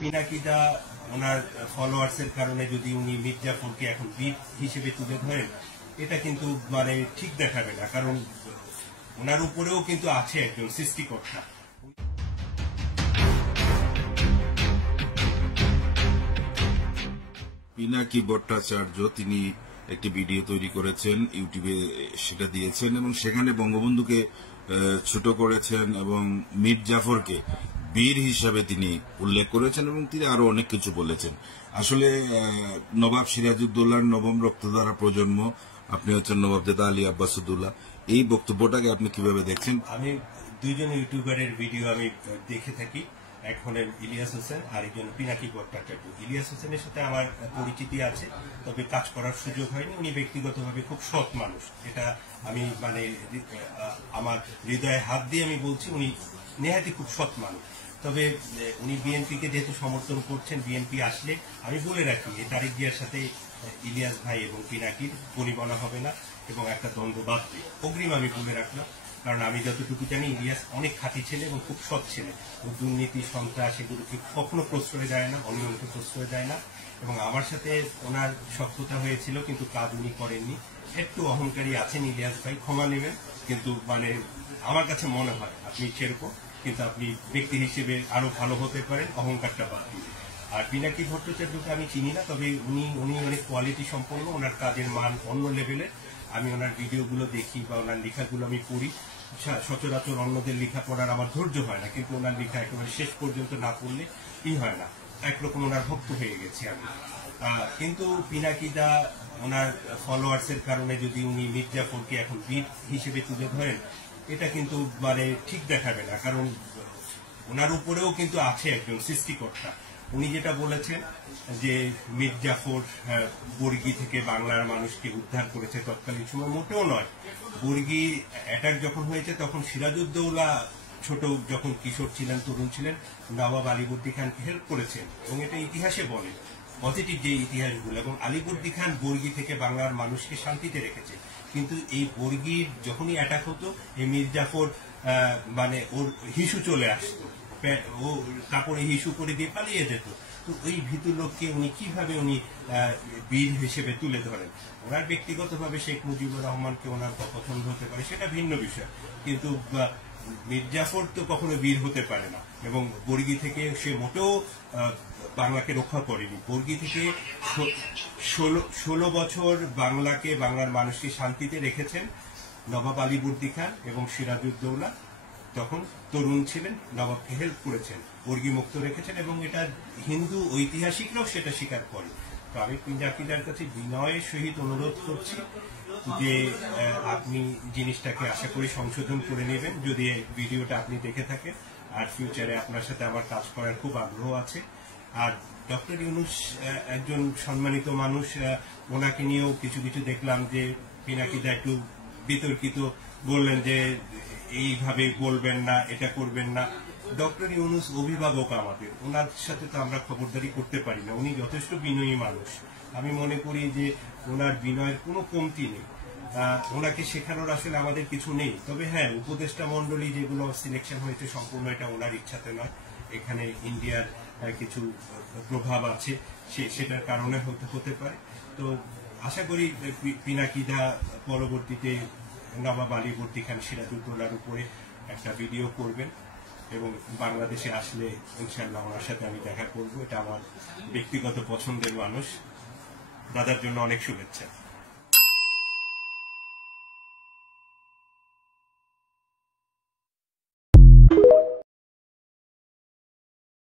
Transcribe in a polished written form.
পিনাকিদা ওনার ফলোয়ার্সের কারণে যদি উনি মীর জাফরকে এখন বীর হিসেবে তুলে ধরেন, এটা কিন্তু মানে ঠিক দেখাবে না, কারণ ওনার উপরেও কিন্তু আছে একজন সৃষ্টিকর্তা। পিনাকি ভট্টাচার্য তিনি একটি ভিডিও তৈরি করেছেন, ইউটিউবে সেটা দিয়েছেন এবং সেখানে বঙ্গবন্ধুকে ছোট করেছেন এবং মীর জাফরকে বীর হিসাবে তিনি উল্লেখ করেছেন এবং তিনি আরো অনেক কিছু বলেছেন। আসলে নবাব সিরাজউদ্দৌলার নবম রক্তধারা প্রজন্ম, আপনি হচ্ছেন নবাব জেদা আলী আব্বাসুদ্দৌলা, এই বক্তব্যটাকে আপনি কিভাবে দেখছেন? আমি দুইজন ইউটিউবারের ভিডিও আমি দেখে থাকি, এক হলেন ইলিয়াস হোসেন আর একজন পিনাকি ভট্টাচার্য। ইলিয়াস হোসেনের সাথে আমার পরিচিতি আছে, তবে কাজ করার সুযোগ হয়নি। উনি ব্যক্তিগতভাবে খুব সৎ মানুষ, এটা আমি মানে আমার হৃদয়ে হাত দিয়ে আমি বলছি, উনি নেহাতি খুব সৎ মানুষ। তবে উনি বিএনপিকে যেহেতু সমর্থন করছেন, বিএনপি আসলে আমি বলে রাখি এই তারিক জিয়ার সাথে ইলিয়াস ভাই এবং পিনাকির বনিবনা হবে না এবং একটা দ্বন্দ্ব বাঁধবে, অগ্রিম আমি বলে রাখলাম। কারণ আমি যতটুকু জানি ইলিয়াস অনেক খাঁটি ছেলে এবং খুব সৎ ছেলে, দুর্নীতি সন্ত্রাস এগুলোকে কখনো প্রশ্রয় দেয় না, অনিয়মকে প্রশ্রয় দেয় না। এবং আমার সাথে ওনার সখ্যতা হয়েছিল, কিন্তু কাজ উনি করেননি। একটু অহংকারী আছেন ইলিয়াস ভাই, ক্ষমা নেবেন, কিন্তু মানে আমার কাছে মনে হয় আপনি সেরকম, কিন্তু আপনি ব্যক্তি হিসেবে আরো ভালো হতে পারেন, অহংকারটা বাদ দিয়ে। আর পিনাকি ভট্টাচার্যকে আমি চিনি না, তবে উনি অনেক কোয়ালিটি সম্পন্ন, ওনার কাজের মান অন্য লেভেলের। আমি ওনার ভিডিওগুলো দেখি বা ওনার লেখাগুলো আমি পড়ি। সচরাচর অন্যদের লেখা পড়ার আমার ধৈর্য হয় না, কিন্তু ওনার লেখা একেবারে শেষ পর্যন্ত না পড়লে কি হয় না, একরকম ওনার ভক্ত হয়ে গেছি আমি। কিন্তু পিনাকিদা ওনার ফলোয়ার্সের কারণে যদি উনি মীর জাফরকে এখন বীর হিসেবে তুলে ধরেন, এটা কিন্তু মানে ঠিক দেখাবে না, কারণ ওনার উপরেও কিন্তু আছে একজন সৃষ্টিকর্তা। উনি যেটা বলেছেন যে মীর জাফর বর্গী থেকে বাংলার মানুষকে উদ্ধার করেছে তৎকালীন সময়, মোটেও নয়। বর্গী অ্যাটাক যখন হয়েছে তখন সিরাজউদ্দৌলা ছোট যখন কিশোর ছিলেন, তরুণ ছিলেন, নবাব আলীবর্দী খানকে হেল্প করেছেন এবং এটা ইতিহাসে বলে, পজিটিভ যে ইতিহাসগুলো। এবং আলীবর্দী খান বর্গী থেকে বাংলার মানুষকে শান্তিতে রেখেছে। কিন্তু এই বর্গীর যখনই অ্যাটাক হতো, এই মীর জাফর মানে ওর হিসু চলে আসতো, ও কাপড়ে হিসু করে দিয়ে পালিয়ে যেত। তো ওই ভীতু লোককে উনি কিভাবে উনি বীর হিসেবে তুলে ধরেন? ওনার ব্যক্তিগতভাবে শেখ মুজিবুর রহমানকে ওনার পছন্দ হতে পারে, সেটা ভিন্ন বিষয়, কিন্তু মীর জাফর তো কখনো বীর হতে পারে না। এবং বর্গী থেকে সে মোটেও বাংলাকে রক্ষা করেনি। বর্গী থেকে 16 বছর বাংলাকে, বাংলার মানুষকে শান্তিতে রেখেছেন নবাব আলীবর্দী খান এবং সিরাজউদ্দৌলা। তখন তরুণ ছিলেন, নবাবকে হেল্প করেছেন, বর্গী মুক্ত রেখেছেন, এবং এটা হিন্দু ঐতিহাসিকরাও সেটা স্বীকার করে। তো আমি পিনাকিদার কাছে বিনয়ের সহিত অনুরোধ করছি যে আপনি জিনিসটাকে আশা করি সংশোধন করে নেবেন, যদি ভিডিওটা আপনি দেখে থাকেন। আর ফিউচারে আপনার সাথে আমার কাজ করার খুব আগ্রহ আছে। আর ডক্টর ইউনূস একজন সম্মানিত মানুষ, ওনাকে নিয়েও কিছু কিছু দেখলাম যে পিনাকিদা একটু বিতর্কিত বললেন যে এইভাবে বলবেন না, এটা করবেন না। ডক্টর ইউনূস অভিভাবক আমাদের, ওনার সাথে তো আমরা খবরদারি করতে পারি না। উনি যথেষ্ট বিনয়ী মানুষ, আমি মনে করি যে ওনার বিনয়ের কোনো কমতি নেই। ওনাকে শেখানোর আসলে আমাদের কিছু নেই। তবে হ্যাঁ, উপদেষ্টা মন্ডলী যেগুলো সিলেকশন হয়েছে সম্পূর্ণ এটা ওনার ইচ্ছাতে নয়, এখানে ইন্ডিয়ার কিছু প্রভাব আছে, সেটার কারণে হতে পারে। তো আশা করি পিনাকিদা পরবর্তীতে নবাব আলীবর্দী খান সিরাজউদ্দৌলার উপরে একটা ভিডিও করবেন এবং বাংলাদেশে আসলে ইনশাআল্লাহ ওনার সাথে আমি দেখা করব। এটা আমার ব্যক্তিগত পছন্দের মানুষ। দাদার জন্য অনেক শুভেচ্ছা।